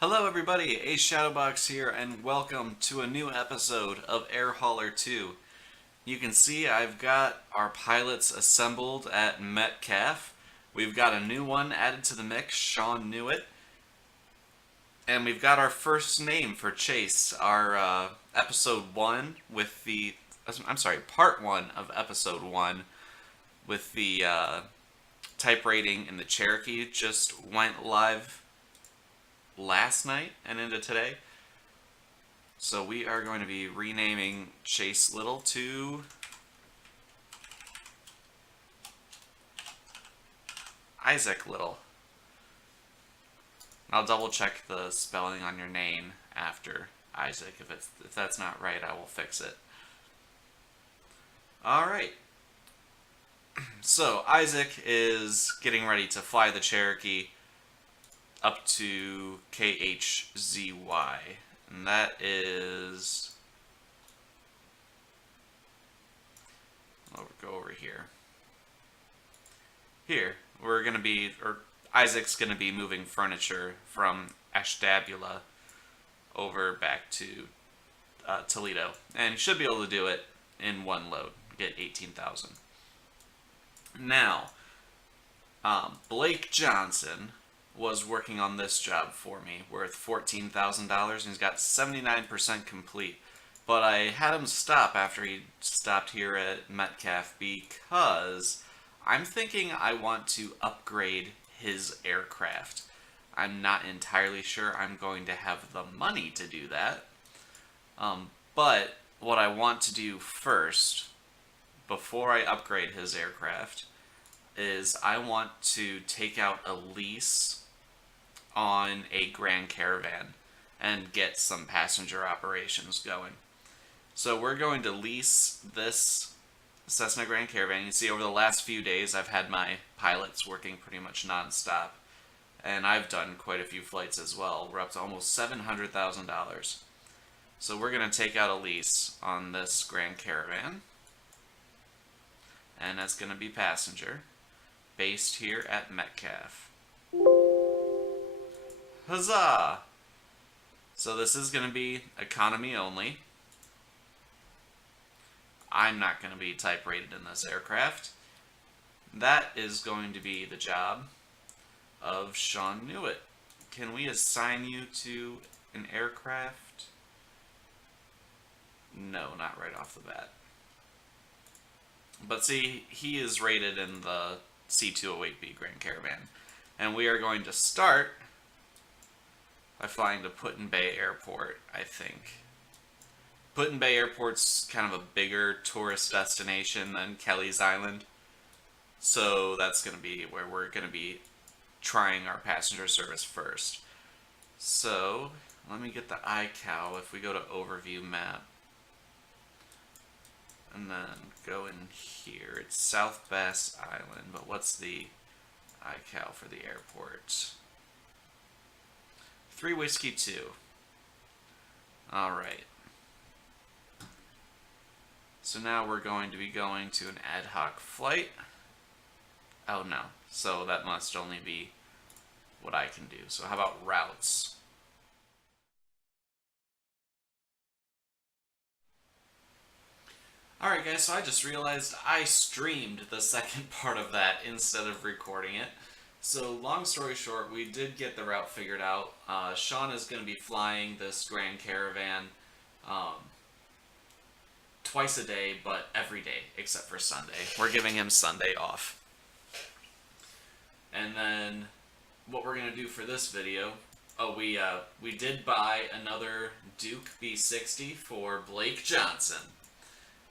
Hello everybody, Ace Shadowbox here, and welcome to a new episode of Air Hauler 2. You can see I've got our pilots assembled at Metcalf. We've got a new one added to the mix, Sean Newitt. And we've got our first name for Chase, our episode 1 with the... part 1 of episode 1 with the type rating in the Cherokee just went live last night and into today. So we are going to be renaming Chase Little to Isaac Little. I'll double check the spelling on your name after Isaac. If that's not right, I will fix it. Alright. So Isaac is getting ready to fly the Cherokee up to KHZY, and that is, I'll go over here. We're gonna be, or Isaac's gonna be moving furniture from Ashtabula over back to Toledo, and should be able to do it in one load, get 18,000. Now, Blake Johnson was working on this job for me, worth $14,000, and he's got 79% complete. But I had him stop after he stopped here at Metcalf because I'm thinking I want to upgrade his aircraft. I'm not entirely sure I'm going to have the money to do that. But what I want to do first, before I upgrade his aircraft, is I want to take out a lease on a Grand Caravan and get some passenger operations going. So we're going to lease this Cessna Grand Caravan. You can see over the last few days I've had my pilots working pretty much non-stop, and I've done quite a few flights as well. We're up to almost $700,000. So we're going to take out a lease on this Grand Caravan, and that's going to be passenger, based here at Metcalf. Huzzah! So this is going to be economy only. I'm not going to be type rated in this aircraft. That is going to be the job of Sean Newitt. Can we assign you to an aircraft? No, not right off the bat. But see, he is rated in the C208B Grand Caravan. And we are going to start by flying to Put-in-Bay Airport, I think. Put-in-Bay Airport's kind of a bigger tourist destination than Kelly's Island. So that's going to be where we're going to be trying our passenger service first. So, let me get the iCal if we go to Overview Map. And then go in here. It's South Bass Island, but what's the iCal for the airport? 3 Whiskey 2. Alright. So now we're going to be going to an ad hoc flight. Oh no. So that must only be what I can do. So how about routes? Alright guys, so I just realized I streamed the second part of that instead of recording it. So long story short, we did get the route figured out. Sean is going to be flying this Grand Caravan twice a day, but every day except for Sunday. We're giving him Sunday off. And then what we're going to do for this video, we did buy another Duke B60 for Blake Johnson.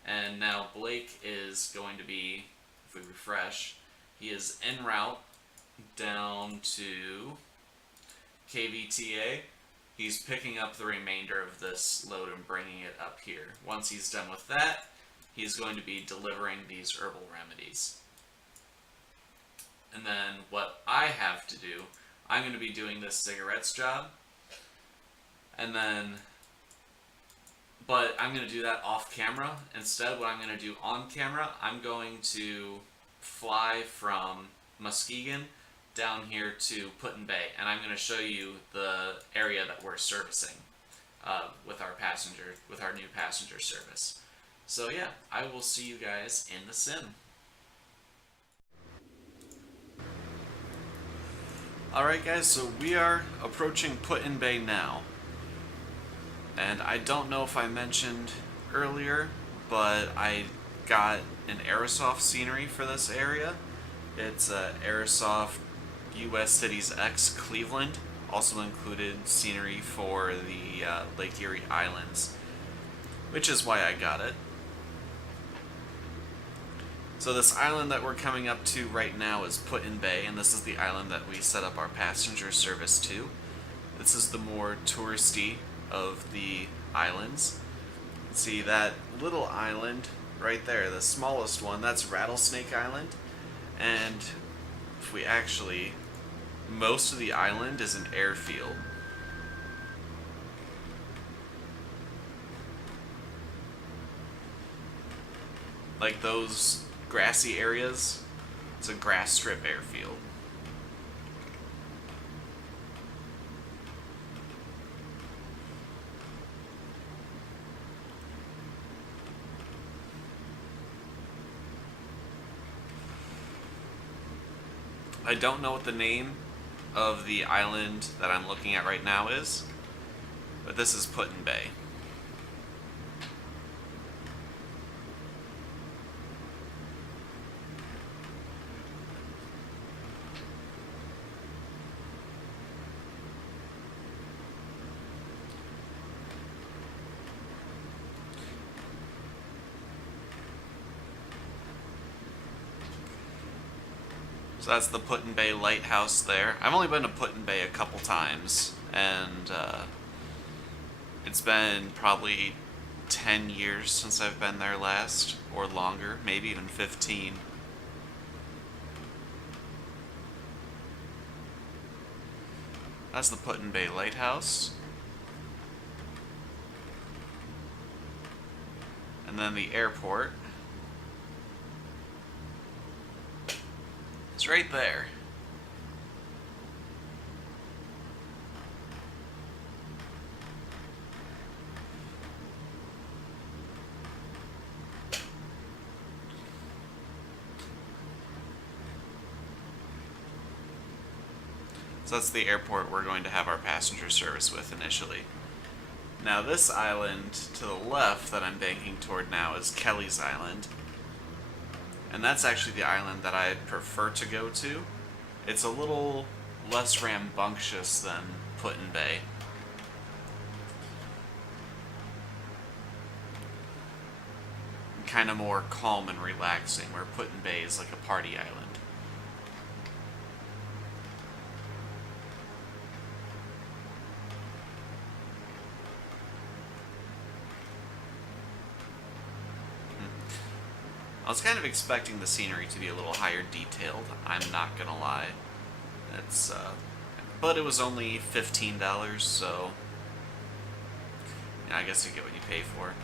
And now Blake is going to be, if we refresh, he is en route down to KVTA. He's picking up the remainder of this load and bringing it up here. Once he's done with that, he's going to be delivering these herbal remedies. And then what I have to do, I'm going to be doing this cigarettes job. And then, but I'm going to do that off camera. Instead, what I'm going to do on camera, I'm going to fly from Muskegon down here to Put-in-Bay, and I'm going to show you the area that we're servicing with our new passenger service. So yeah, I will see you guys in the sim. Alright guys, so we are approaching Put-in-Bay now. And I don't know if I mentioned earlier, but I got an Aerosoft scenery for this area. It's Aerosoft US Cities X Cleveland. Also included scenery for the Lake Erie Islands, which is why I got it. So this island that we're coming up to right now is Put-in-Bay, and this is the island that we set up our passenger service to. This is the more touristy of the islands. See that little island right there, the smallest one, that's Rattlesnake Island. And if we actually, most of the island is an airfield. Like those grassy areas, it's a grass strip airfield. I don't know what the name of the island that I'm looking at right now is, but this is Put-in-Bay. So that's the Put-in-Bay Lighthouse there. I've only been to Put-in-Bay a couple times, and it's been probably 10 years since I've been there last, or longer, maybe even 15. That's the Put-in-Bay Lighthouse. And then the airport. It's right there. So that's the airport we're going to have our passenger service with initially. Now this island to the left that I'm banking toward now is Kelly's Island. And that's actually the island that I prefer to go to. It's a little less rambunctious than Put-in-Bay. Kind of more calm and relaxing, where Put-in-Bay is like a party island. I was kind of expecting the scenery to be a little higher detailed, I'm not gonna lie. It's, but it was only $15, so yeah, I guess you get what you pay for.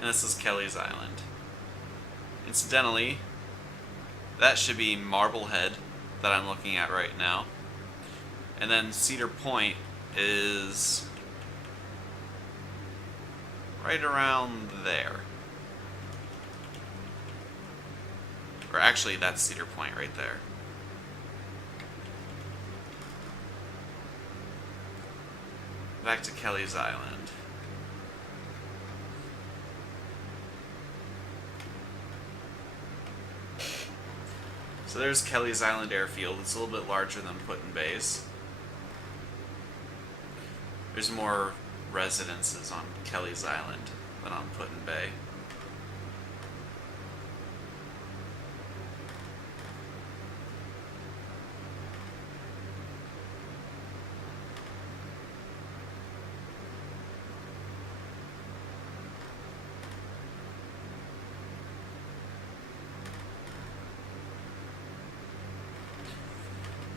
And this is Kelly's Island. Incidentally, that should be Marblehead that I'm looking at right now. And then Cedar Point is right around there. Or actually, that's Cedar Point right there. Back to Kelly's Island. So there's Kelly's Island Airfield. It's a little bit larger than Put-in-Bay's. There's more residences on Kelly's Island than on Put-in-Bay.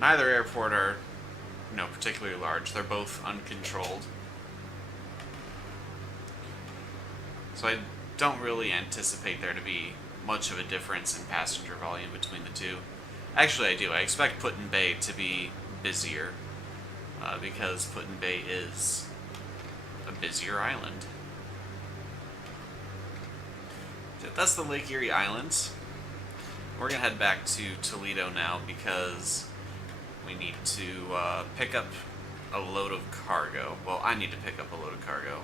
neither airport are, particularly large. They're both uncontrolled. So I don't really anticipate there to be much of a difference in passenger volume between the two. Actually, I do. I expect Put-in-Bay to be busier because Put-in-Bay is a busier island. So that's the Lake Erie Islands. We're going to head back to Toledo now because we need to pick up a load of cargo. Well, I need to pick up a load of cargo.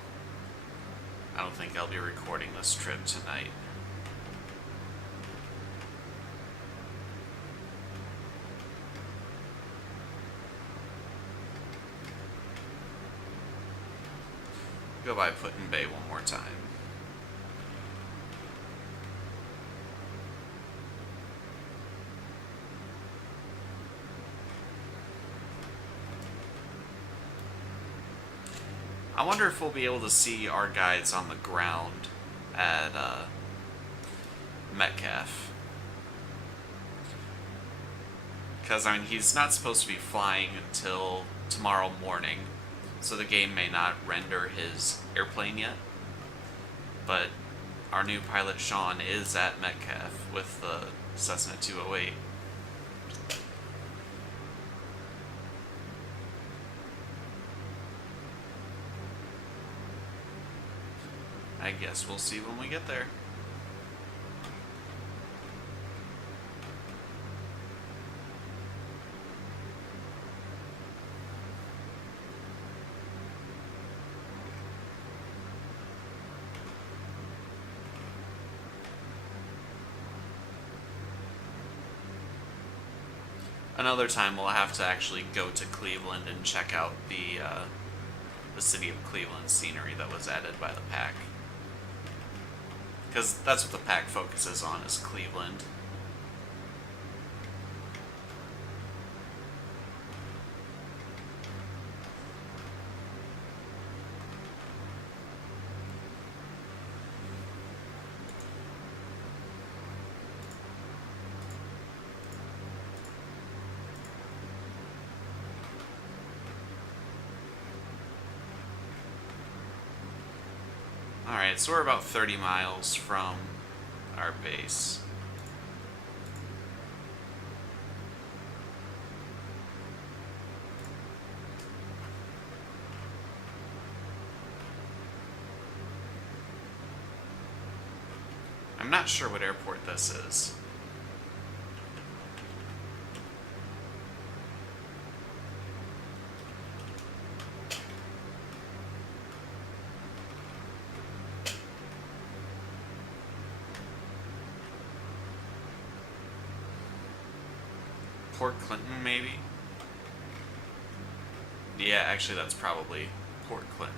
I don't think I'll be recording this trip tonight. Go by Put-in-Bay one more time. I wonder if we'll be able to see our guides on the ground at Metcalf. Because, he's not supposed to be flying until tomorrow morning, so the game may not render his airplane yet. But our new pilot, Sean, is at Metcalf with the Cessna 208. I guess we'll see when we get there. Another time we'll have to actually go to Cleveland and check out the city of Cleveland scenery that was added by the pack. Because that's what the pack focuses on, is Cleveland. Alright, so we're about 30 miles from our base. I'm not sure what airport this is. Port Clinton, maybe? Yeah, actually that's probably Port Clinton.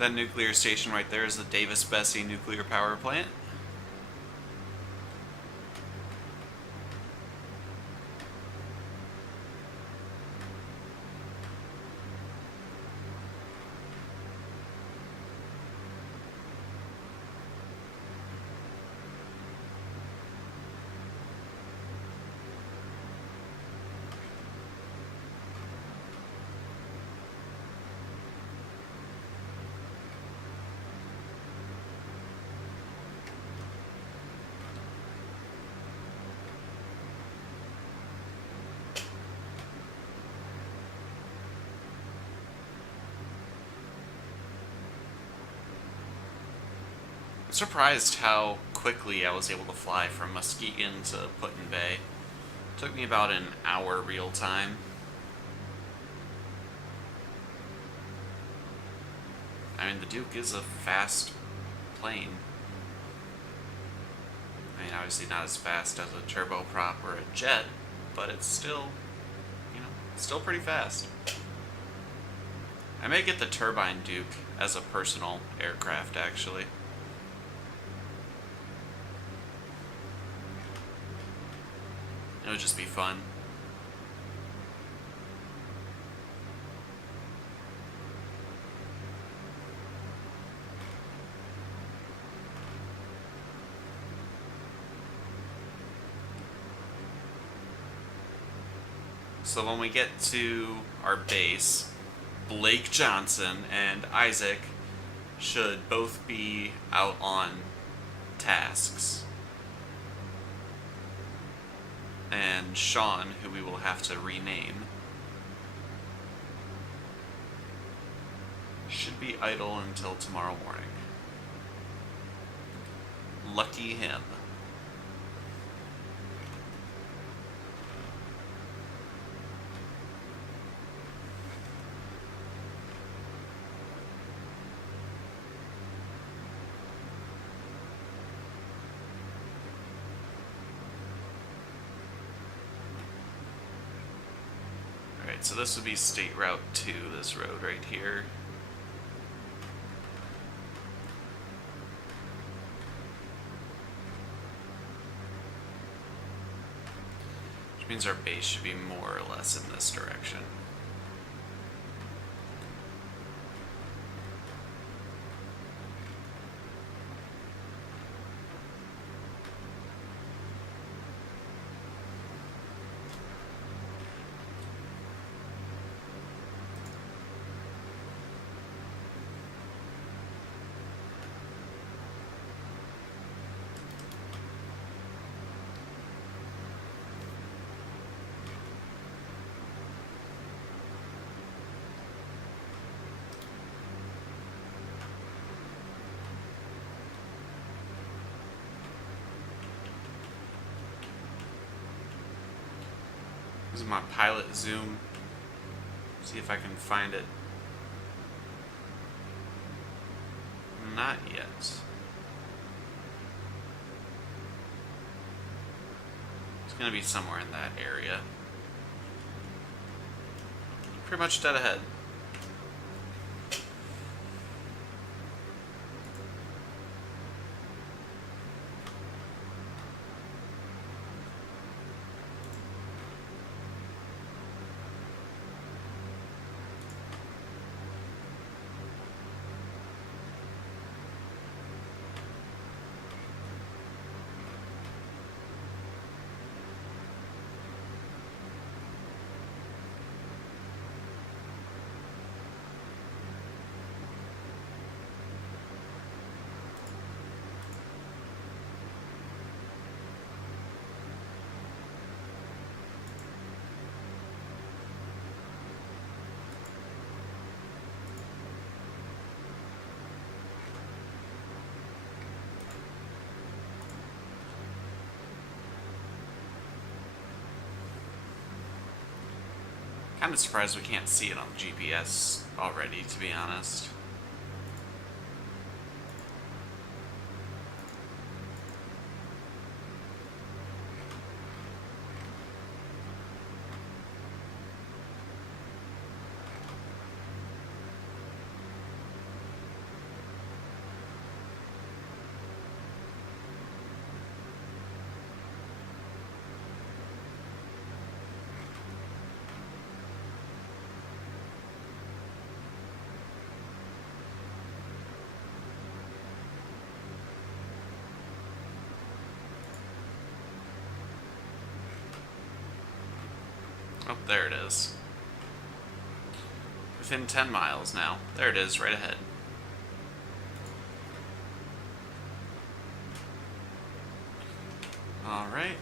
That nuclear station right there is the Davis-Besse nuclear power plant. Surprised how quickly I was able to fly from Muskegon to Put-in-Bay. Took me about an hour real time. The Duke is a fast plane. Obviously not as fast as a turboprop or a jet, but it's still, still pretty fast. I may get the Turbine Duke as a personal aircraft, actually. It would just be fun. So when we get to our base, Blake Johnson and Isaac should both be out on tasks. And Sean, who we will have to rename, should be idle until tomorrow morning. Lucky him. Alright, so this would be State Route 2, this road right here. Which means our base should be more or less in this direction. Using my pilot zoom, see if I can find it. Not yet. It's gonna be somewhere in that area. Pretty much dead ahead. Kind of surprised we can't see it on the GPS already, to be honest. Oh, there it is. Within 10 miles now. There it is, right ahead. Alright.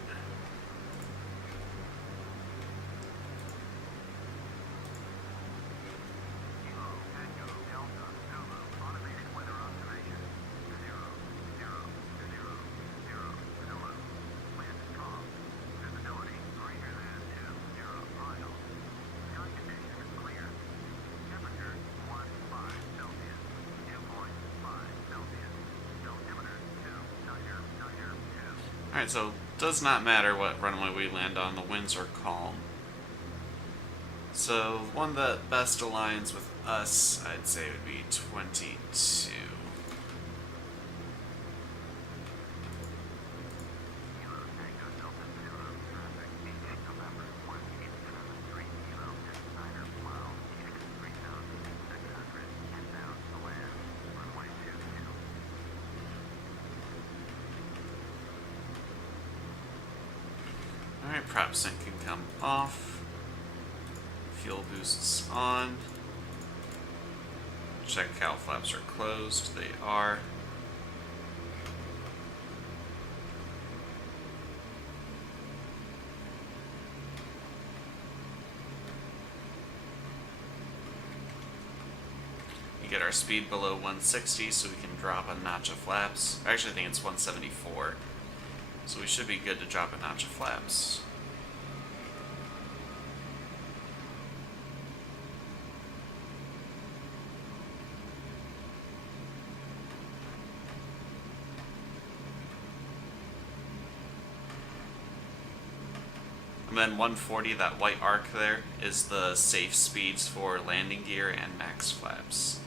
Alright, so does not matter what runway we land on, the winds are calm. So one that best aligns with us, I'd say, would be 22. Alright, prop sync can come off. Fuel boosts on. Check cowl flaps are closed. They are. We get our speed below 160 so we can drop a notch of flaps. I actually think it's 174. So we should be good to drop a notch of flaps. And then 140, that white arc there, is the safe speeds for landing gear and max flaps.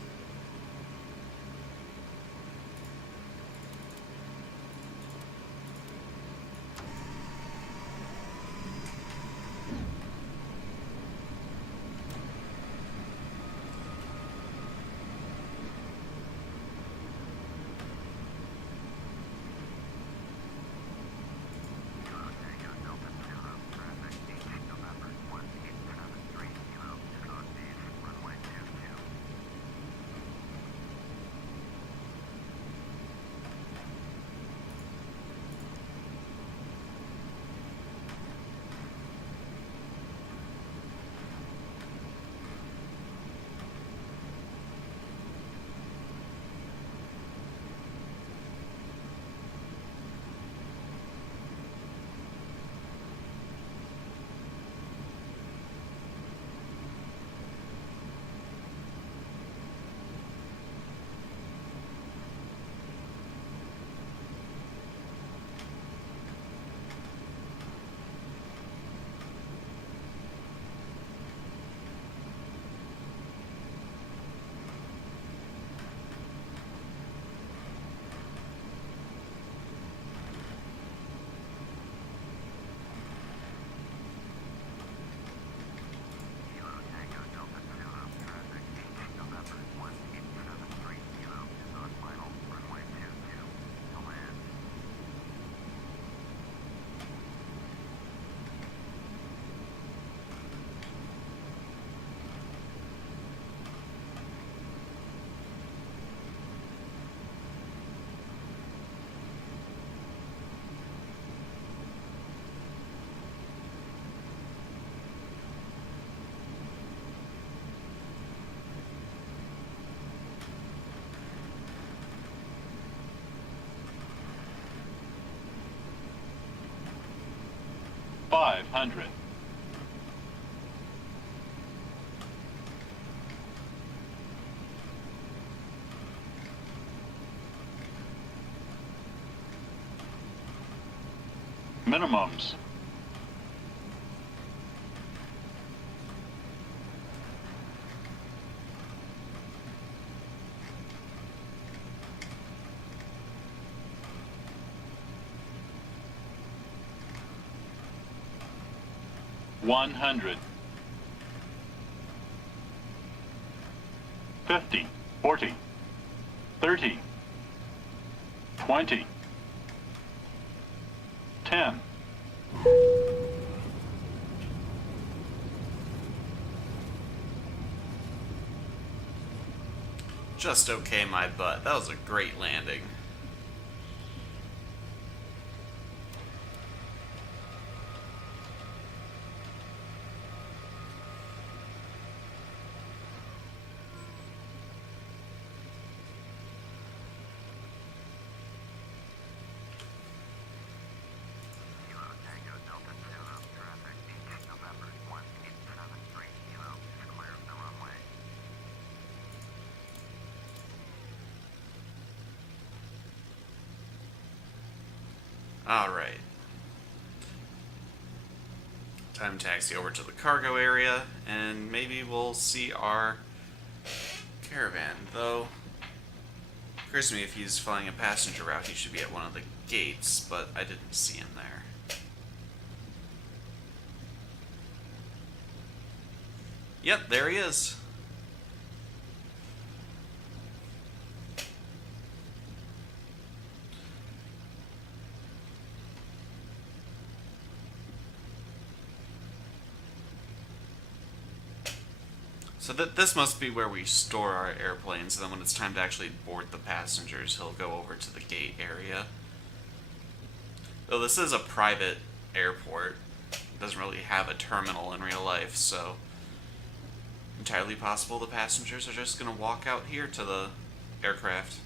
.500. Minimums. $100. 50, 40, 30, 20, 10. Just okay, my butt. That was a great landing. Alright. Time to taxi over to the cargo area, and maybe we'll see our caravan. Though, occurs to me if he's flying a passenger route, he should be at one of the gates, but I didn't see him there. Yep, there he is. So this must be where we store our airplanes, and then when it's time to actually board the passengers, he'll go over to the gate area. Though this is a private airport, it doesn't really have a terminal in real life, so entirely possible the passengers are just going to walk out here to the aircraft.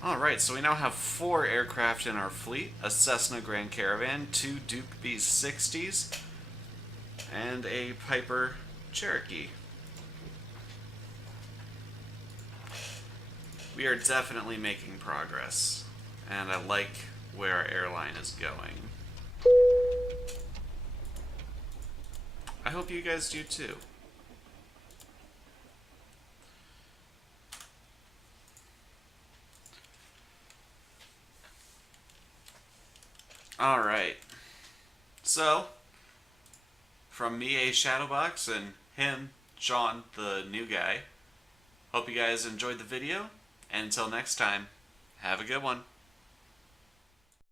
Alright, so we now have 4 aircraft in our fleet, a Cessna Grand Caravan, 2 Duke B-60s, and a Piper Cherokee. We are definitely making progress, and I like where our airline is going. I hope you guys do too. Alright, so, from me, a Shadowbox, and him, Sean, the new guy, hope you guys enjoyed the video, and until next time, have a good one.